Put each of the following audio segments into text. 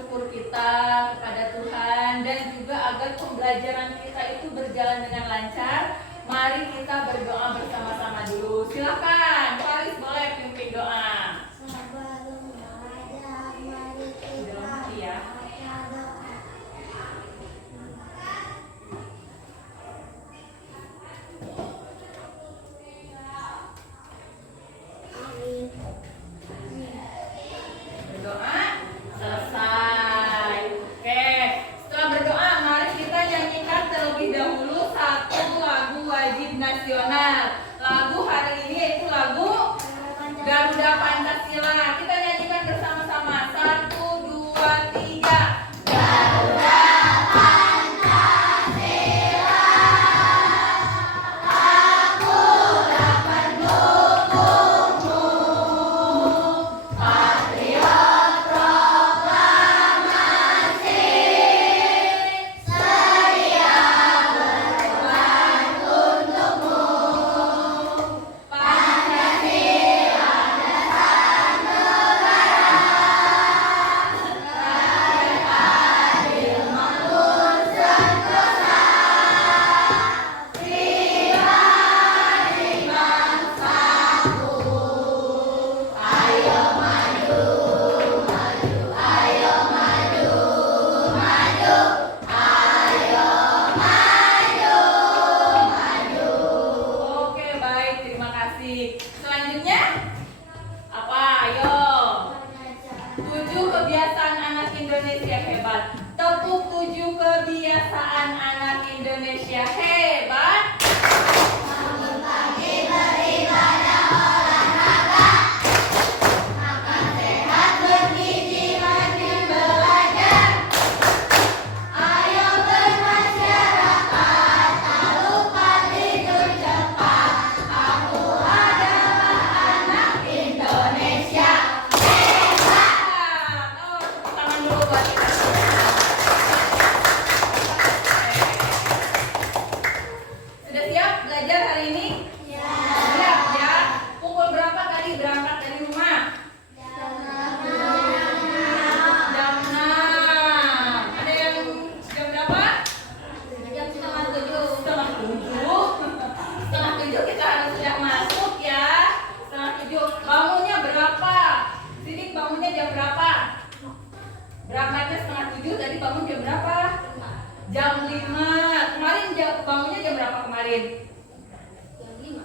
syukur kita kepada Tuhan dan juga agar pembelajaran kita itu berjalan dengan lancar, mari kita berdoa bersama-sama dulu. Silakan, Faris boleh pimpin doa. Berdoa selesai. Oke, setelah berdoa mari kita nyanyikan terlebih dahulu satu lagu wajib nasional. Lagu hari ini yaitu lagu Garuda Pancasila. Kita nyanyikan bersama-sama. 1, 2, 3. Garuda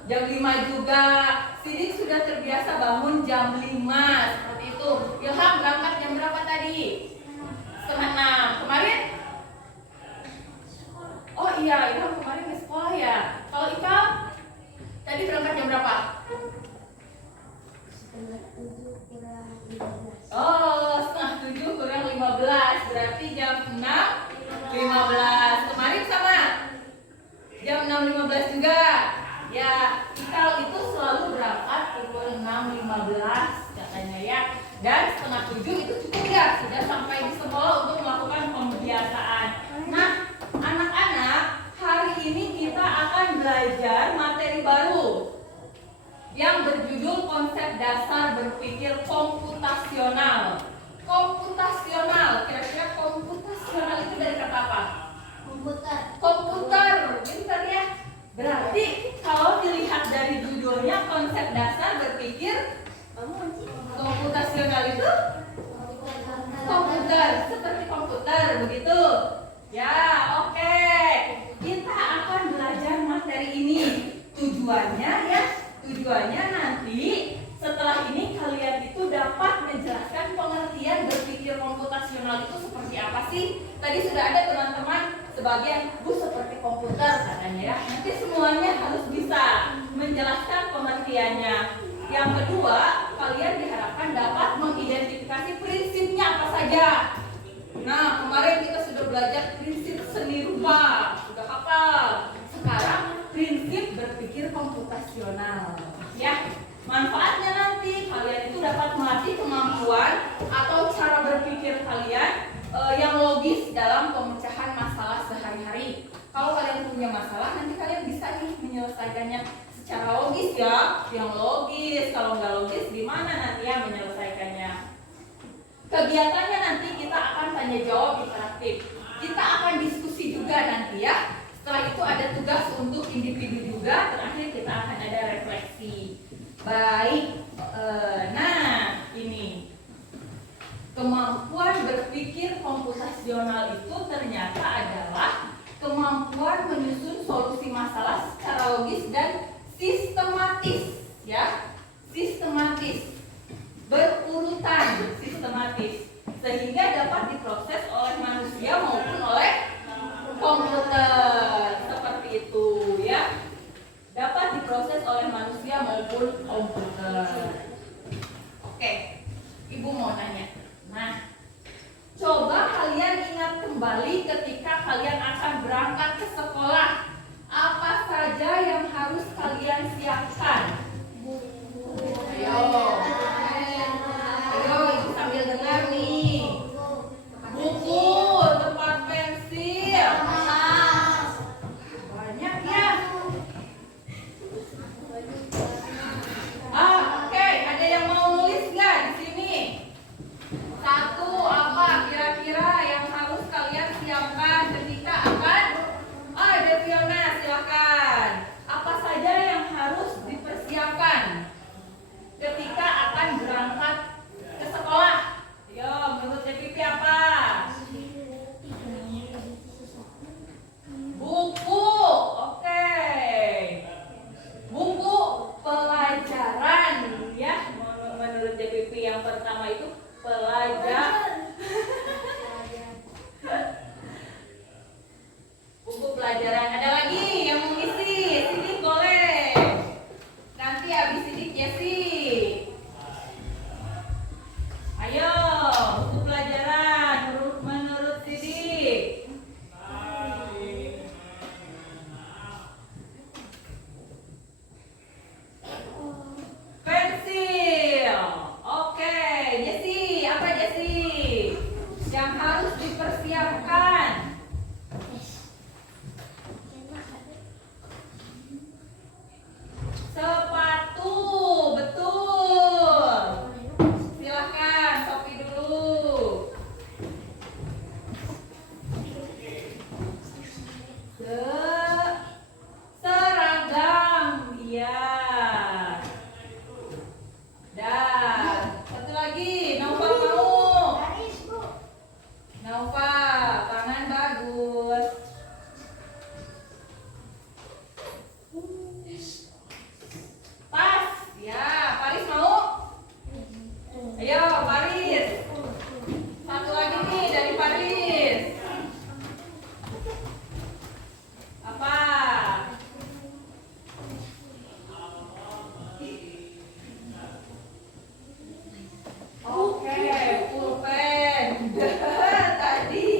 Jam 5 juga. Sidik sudah terbiasa bangun jam 5 seperti itu. Ilham berangkat jam berapa tadi? 5:30. Kemarin? Oh iya, Ilham kemarin ke sekolah ya. Kalau Ikal tadi berangkat jam berapa? Oh, 6:30 kurang 15. Berarti jam 6:15. Kemarin sama? Jam 6:15 juga. Ya, Ikal itu selalu berangkat pukul 6:15 katanya ya. Dan 6:30 itu cukup ya, sudah sampai di sekolah untuk melakukan pembiasaan. Nah, anak-anak, hari ini kita akan belajar materi baru yang berjudul konsep dasar berpikir komputasional. Komputasional, kira-kira komputasional itu dari kata apa? Komputer, pintar ya. Berarti kalau dilihat dari judulnya konsep dasar berpikir komputasional itu komputer, seperti komputer begitu. Ya, oke. Kita akan belajar materi ini. Tujuannya nanti setelah ini kalian itu dapat menjelaskan pengertian berpikir komputasional itu seperti apa sih? Tadi sudah ada teman-teman sebagian Bu seperti komputer katanya ya. Nanti semuanya harus bisa menjelaskan pengertiannya. Yang kedua, kalian diharapkan dapat mengidentifikasi prinsipnya apa saja. Nah, kemarin kita sudah belajar prinsip seni rupa, sudah hafal. Sekarang prinsip berpikir komputasional. Ya, manfaatnya nanti kalian itu dapat melatih kemampuan atau cara berpikir kalian yang logis dalam pemecahan masalah sehari-hari. Kalau kalian punya masalah, nanti kalian bisa nih menyelesaikannya secara logis ya, yang logis. Kalau nggak logis, gimana nanti ya menyelesaikannya? Kegiatannya nanti kita akan tanya jawab interaktif. Kita akan diskusi juga nanti ya. Setelah itu ada tugas untuk individu juga. Terakhir kita akan ada refleksi. Baik, nah ini kemampuan berpikir komputasional itu ternyata adalah kemampuan menyusun solusi masalah secara logis dan sistematis, ya, sistematis, berurutan, sistematis, sehingga dapat diproses oleh manusia maupun oleh komputer, seperti itu, ya, dapat diproses oleh manusia maupun komputer. Oke, Ibu mau nanya. Nah, coba kalian ingat kembali ketika kalian akan berangkat ke sekolah. Apa saja yang harus kalian siapkan? Ayo. Ayo, Ibu sambil dengar nih. Buku, tempat pensil. Banyak ya. Oke, ada yang mau nulis nggak di sini? Satu, apa kira-kira yang harus kalian siapkan ketika akan Deviona, silakan. Apa saja yang harus dipersiapkan ketika akan berangkat ke sekolah? Yo, menurut DPP apa? Buku, oke. Buku pelajaran, ya. Menurut DPP yang pertama itu pelajaran. Buku pelajaran. Ada lagi yang mau ngisi? Sini boleh. Nanti habis ini Jessy. Ayo, buku pelajaran menurut Sidik. Pensil. Oke, Jessy, apa Jessy? Yang harus dipersiapkan. Sepatu, betul. Silahkan, Sofi dulu. Seragam, iya. Dan satu lagi, Nova mau. Nova, tangan bagus. Tas, ya. Paris mau? Ayo, Paris. Satu lagi nih dari Paris. Apa? Oke, pulpen. Tadi.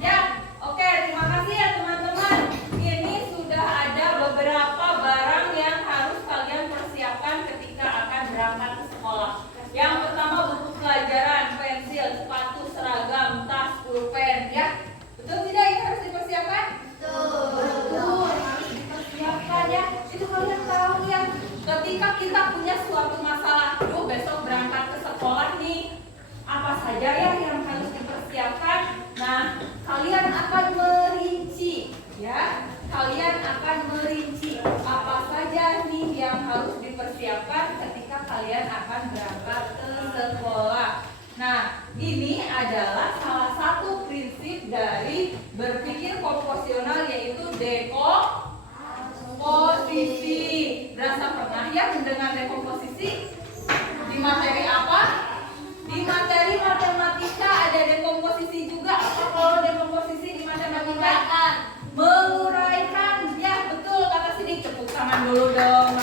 Ya, oke, terima kasih ya teman-teman. Ini sudah ada beberapa barang yang harus kalian persiapkan ketika akan berangkat ke sekolah. Yang pertama buku pelajaran, pensil, sepatu, seragam, tas, pulpen, ya. Betul tidak ini harus dipersiapkan? Betul, harus dipersiapkan ya. Itu kalian tahu ya, ketika kita punya suatu masalah, besok berangkat ke sekolah nih, apa saja ya yang harus dipersiapkan? Nah, kalian akan merinci, ya. Kalian akan merinci apa saja nih yang harus dipersiapkan ketika kalian akan berangkat ke sekolah. Nah, ini adalah salah satu prinsip dari berpikir komposisional, yaitu dekomposisi. Berasa pernah ya mendengar dekomposisi? Di materi apa? Di materi matematika ada dekomposisi juga. Apa kalau dekomposisi di matematika? Menguraikan. Ya, betul kata Sidik. Tepuk tangan dulu dong.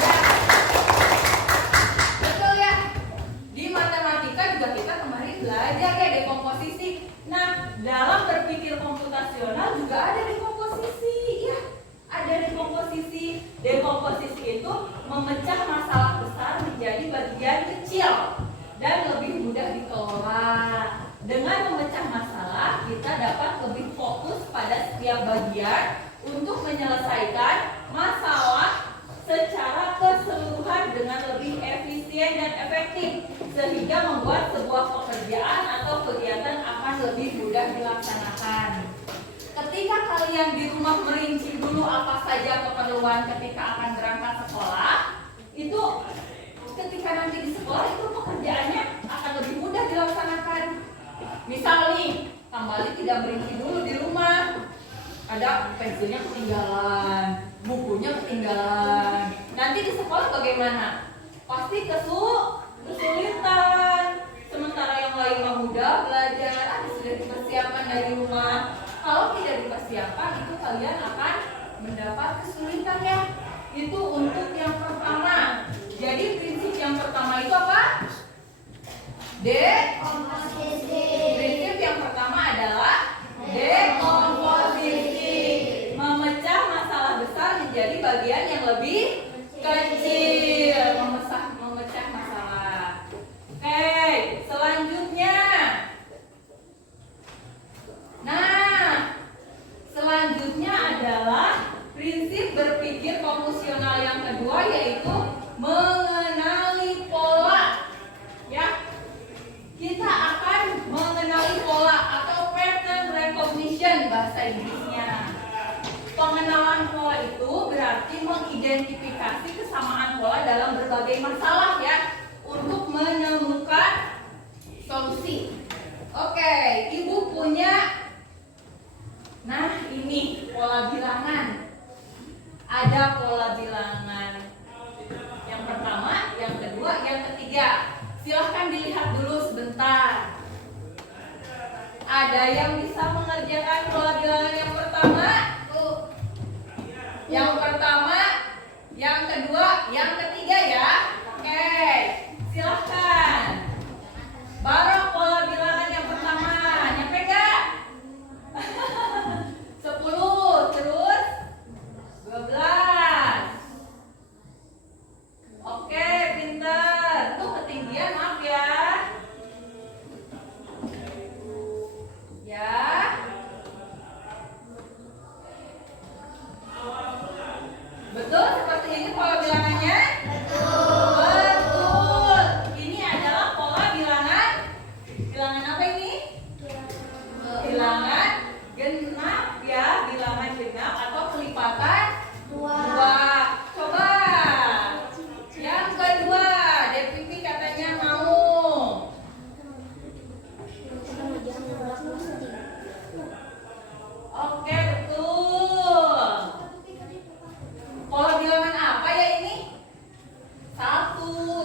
Ya. Betul ya. Di matematika juga kita kemarin belajar ya dekomposisi. Nah, dalam berpikir komputasional juga ada dekomposisi ya. Ada dekomposisi. Dekomposisi itu memecah masalah besar menjadi bagian kecil dan lebih mudah dikelola. Dengan memecah masalah, kita dapat lebih fokus pada setiap bagian untuk menyelesaikan masalah secara keseluruhan dengan lebih efisien dan efektif, sehingga membuat sebuah dilaksanakan. Ketika kalian di rumah merinci dulu apa saja keperluan ketika akan berangkat sekolah, itu ketika nanti di sekolah itu pekerjaannya akan lebih mudah dilaksanakan. Misal nih, kembali tidak merinci dulu di rumah, ada pensilnya ketinggalan, bukunya ketinggalan. Nanti di sekolah bagaimana? Pasti kesulitan. Sementara yang lain mah mudah belajar, sudah dipersiapkan dari rumah. Kalau tidak dipersiapkan, itu kalian akan mendapat kesulitan ya. Itu untuk yang pertama. Jadi prinsip yang pertama itu apa? Dekomposisi. Prinsip yang pertama adalah dekomposisi. Memecah masalah besar menjadi bagian yang lebih kecil. Memecah masalah. Oke, selanjutnya. Nah, selanjutnya adalah prinsip berpikir konfusional yang kedua, yaitu mengenali pola. Ya, kita akan mengenali pola atau pattern recognition bahasa Inggrisnya. Pengenalan pola itu berarti mengidentifikasi kesamaan pola dalam berbagai masalah ya, untuk menemukan solusi. Oke, Ibu punya. Nah, ini pola bilangan. Ada pola bilangan yang pertama, yang kedua, yang ketiga. Silahkan dilihat dulu sebentar. Ada yang bisa mengerjakan pola bilangan yang pertama? Yang pertama, yang kedua, yang ketiga ya. Oke, silahkan. Baru pola bilangan yang pertama, nyampe nggak? 10, terus 12. Oke, pintar. Tuh ketinggian, maaf ya. Ya. Betul seperti ini pola bilangannya? Betul. Betul. Ini adalah pola bilangan. Bilangan apa ini? Bilangan genap ya, bilangan genap atau kelipatan 2. Coba. Yang kedua, Devivi katanya mau. Oke, betul. Pola bilangan apa ya ini? 1,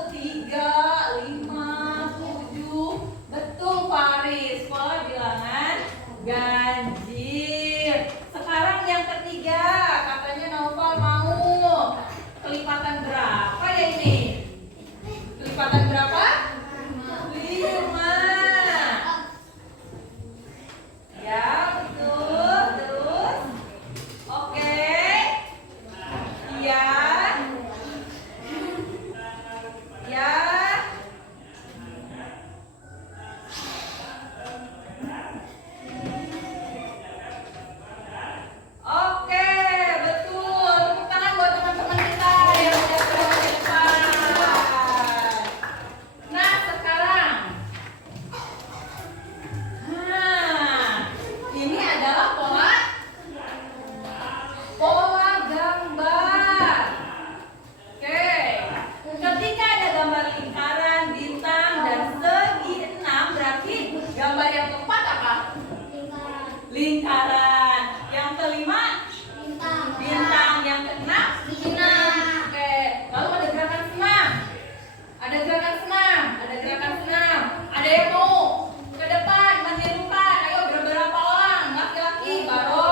3, 5, 7. Betul Faris, pola bilangan ganjil. Sekarang yang ketiga, katanya Naufal mau. Kelipatan berapa ya ini? Kelipatan berapa? 5. Ya, betul. Terus. Oke. Iya. Ya. Oke, betul. Tepuk tangan buat teman-teman kita yang sudah berada di depan. Nah, sekarang. Ini adalah pola gambar. Oke. Ketika ada gambar lingkaran, bintang, dan segi 6, berarti gambar yang keempat apa? Lingkaran. Yang kelima? Bintang. Yang keenam? Oke. Lalu ada gerakan senam. Ada gerakan senam. Ada yang mau ke depan menirukan. Ayo, berapa orang? Laki-laki. Baro.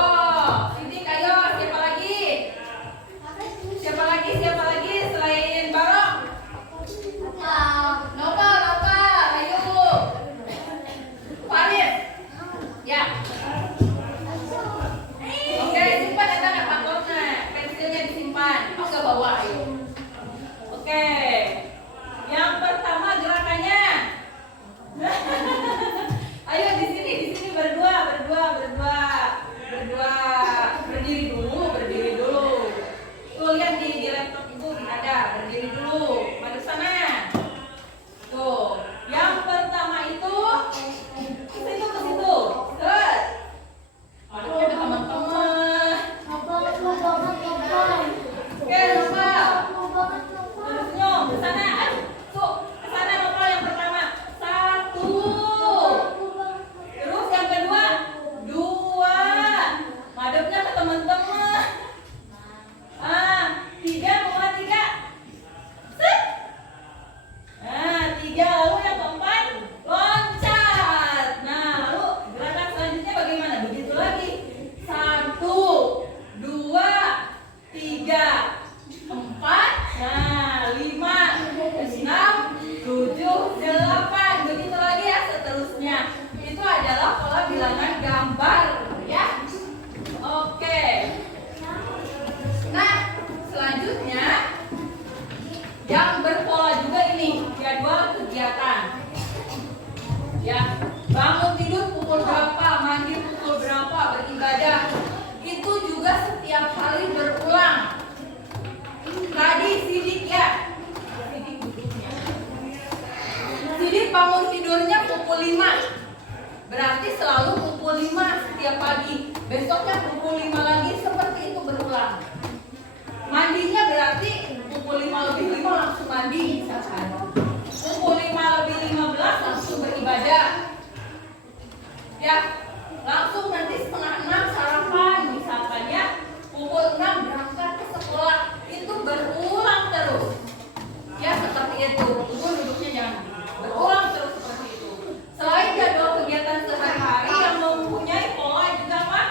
Sidik, ayo. Siapa lagi? Selain Baro? Nopal. Ayo. Farid. Ya. Oke, simpan ya pakornya. Pensilnya disimpan. Ke bawah, ayo. Oke. Yang pertama gerakannya. Ya, bangun tidur pukul berapa, mandi pukul berapa, beribadah. Itu juga setiap hari berulang. Tadi Sidik ya, Sidik duduknya. Sidik bangun tidurnya pukul 5. Berarti selalu pukul 5 setiap pagi. Besoknya pukul 5 lagi, seperti itu berulang. Mandinya berarti pukul 5 lebih 5 langsung mandi misalkan. Pukul 5 lebih 15 langsung beribadah. Ya, langsung nanti setengah 6 sarapan misalkan ya. Pukul 6 berangkat ke sekolah. Itu berulang terus. Ya, seperti itu. Tunggu duduknya jangan. Berulang terus seperti itu. Selain jadwal kegiatan sehari-hari yang mempunyai pola juga apa?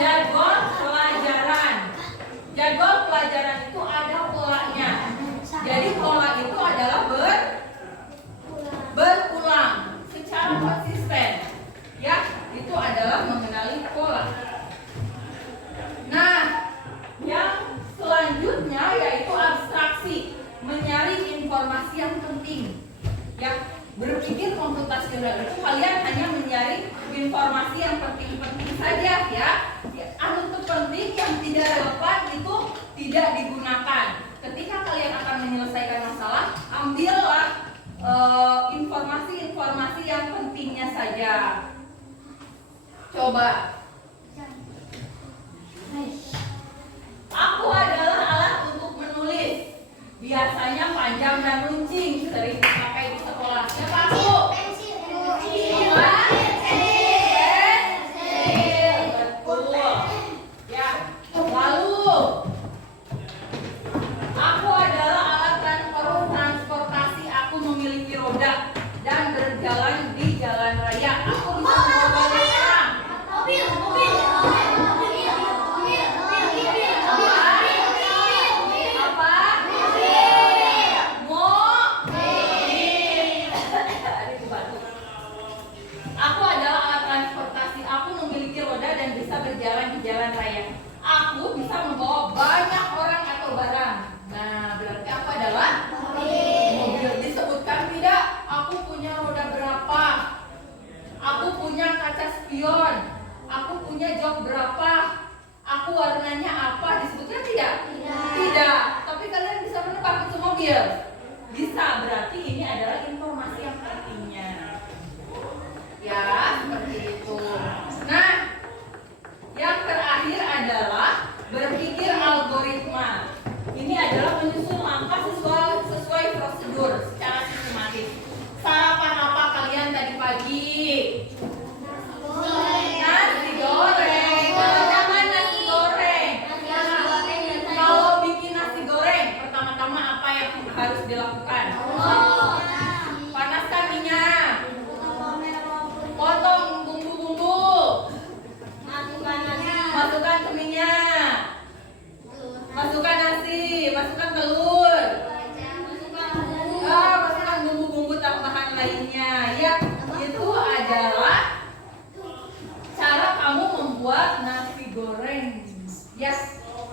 Jadwal pelajaran. Jadwal pelajaran itu ada polanya. Jadi pola itu adalah berulang secara konsisten. Ya, itu adalah mengenali pola. Nah, yang selanjutnya yaitu abstraksi, mencari informasi yang penting. Ya, berpikir komputasional itu kalian hanya mencari informasi yang penting-penting saja ya. Anu penting yang tidak relevan itu tidak digunakan. Ketika kalian akan menyelesaikan masalah, ambillah informasi-informasi yang pentingnya saja. Coba. Aku adalah alat untuk menulis. Biasanya panjang dan runcing, sering dipakai di sekolah. Siapa aku? Pensil. Betul. Ya. Lalu aku adalah alat transportasi. Aku memiliki roda dan berjalan di jalan raya. Aku bisa membawa banyak orang. Mobil. Aku adalah alat transportasi. Aku memiliki roda dan bisa berjalan di jalan raya. Aku bisa membawa banyak orang atau barang. Nah, berarti aku adalah mobil. Disebutkan tidak? Aku punya roda berapa? Aku punya kaca spion. Aku punya jok berapa? Aku warnanya apa? Disebutkan tidak? Tidak. Tapi kalian bisa menebak itu mobil? Bisa. Berarti ini adalah informasi yang pentingnya. Ya, seperti itu. Nah, yang terakhir adalah berpikir algoritma. Ini adalah menyusun langkah sesuai prosedur secara sistematis. Sarapan apa kalian tadi pagi? Nasi goreng. Jangan nasi goreng. Kalau bikin nasi goreng, pertama-tama apa yang harus dilakukan? Panaskan minyak. Potong bumbu-bumbu. Masukkan ke minyak. Masukkan nasi, masukkan telur. Masukkan bumbu-bumbu tambahan lainnya. Ya, itu adalah cara kamu membuat nasi goreng. Ya,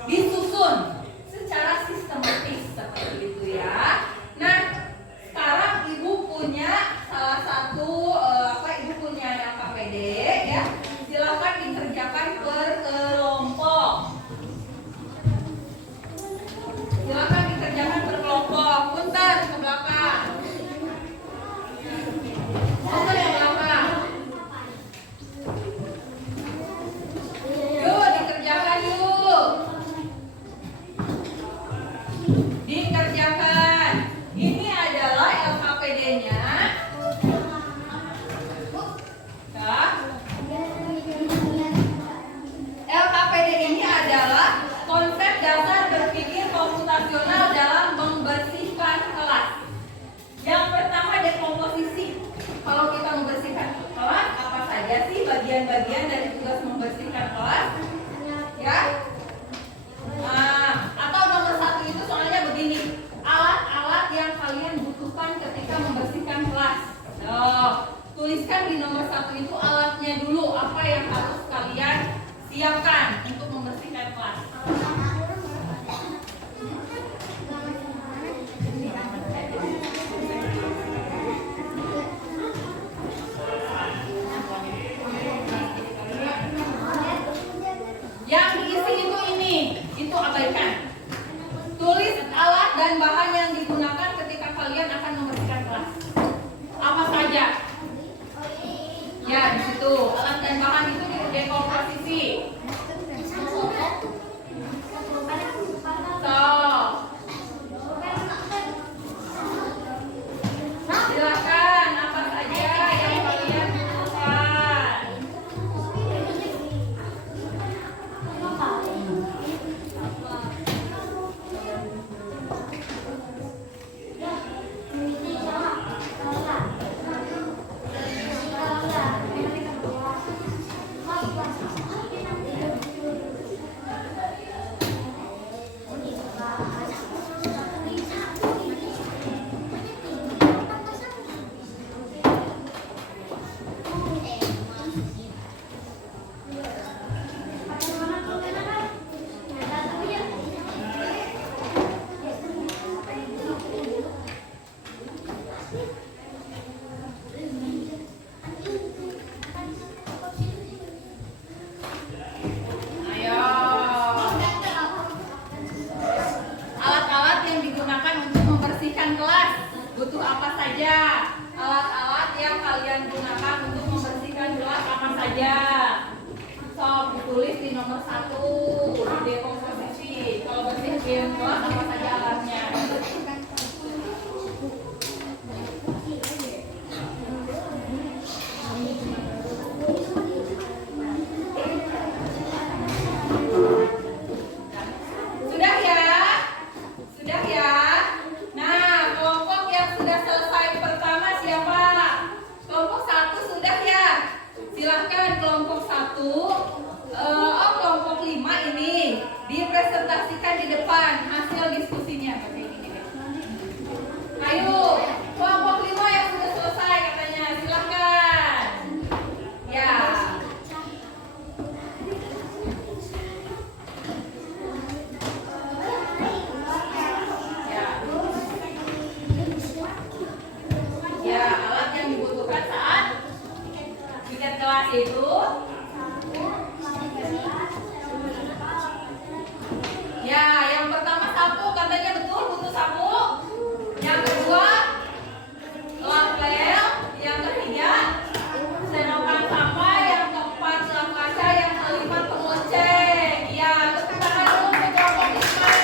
disusun secara sistematis seperti itu ya. Nah, sekarang ibu punya salah satu ibu punya LKPD ya. Silakan dikerjakan per kelompok. Silakan dikerjakan per kelompok. Punten ke belakang. Punten ke belakang. Yuk dikerjakan yuk. Dikerjakan. Ini adalah LKPD-nya. LKPD ini adalah konsep dasar berpikir komputasional dalam membersihkan kelas. Yang pertama dekomposisi. Kalau kita membersihkan kelas, apa saja sih bagian-bagian dari tugas membersihkan kelas? Ya. Atau nomor 1 itu soalnya begini. Alat-alat yang kalian butuhkan ketika membersihkan kelas. Tuliskan di nomor 1 itu alatnya dulu. Apa yang harus kalian siapkan untuk membersihkan kelas. kalian gunakan untuk membersihkan gelas apa saja? Sok ditulis di nomor 1 di dekomposisi. Kalau bersihin gelas apa saja alatnya? Dipresentasikan di depan hasil diskusinya. Ayo, kelompok 5 yang sudah selesai katanya, silahkan. Ya. Ya, alat yang dibutuhkan saat tiket kelas itu ya, yang pertama sapu, katanya betul butuh sapu. Yang kedua, lapel. Yang ketiga, sedotan sampah. Yang keempat, selang kaca. Yang kelima, pengoceng. Ya, tepuk tangan dulu untuk kelompok 5.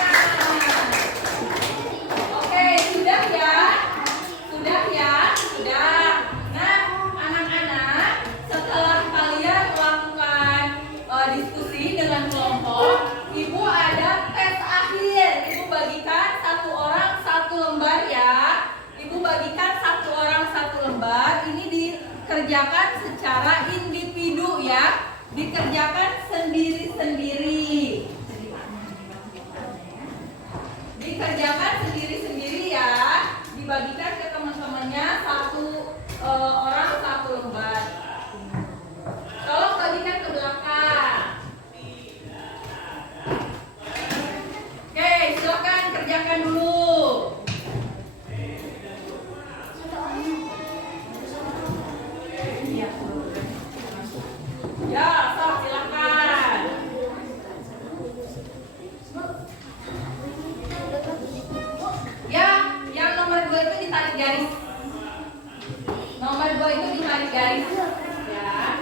Oke, sudah ya? Sudah ya? Sudah. Nah, anak-anak, setelah kalian melakukan diskusi dengan kelompok, Ibu ada tes akhir. Ibu bagikan satu orang satu lembar ya. Ibu bagikan satu orang satu lembar. Ini dikerjakan secara individu ya. Dikerjakan sendiri-sendiri. Dikerjakan sendiri-sendiri ya. Dibagikan ke teman-temannya satu orang satu lembar. Tolong bagikan ke belakang. Oke, silakan kerjakan dulu. Ya, sok silakan. Ya, yang nomor 2 itu ditarik garis. Nomor 2 itu ditarik garis. Ya.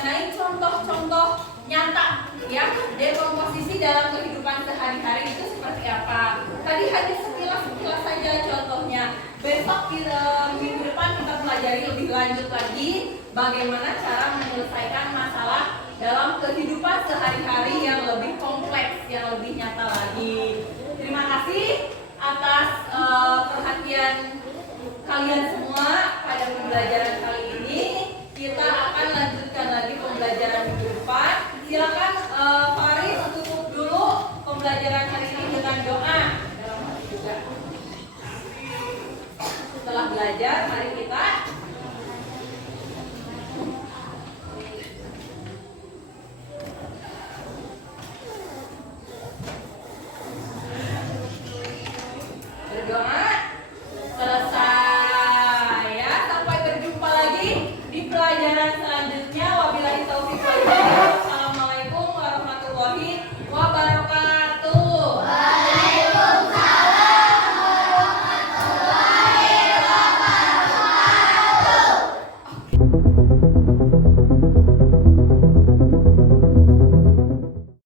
mengenai contoh-contoh nyata ya dekomposisi dalam kehidupan sehari-hari itu seperti apa. Tadi hanya sekilas saja contohnya. Besok minggu depan kita pelajari lebih lanjut lagi bagaimana cara menyelesaikan masalah dalam kehidupan sehari-hari yang lebih kompleks, yang lebih nyata lagi. Terima kasih atas perhatian kalian semua pada pembelajaran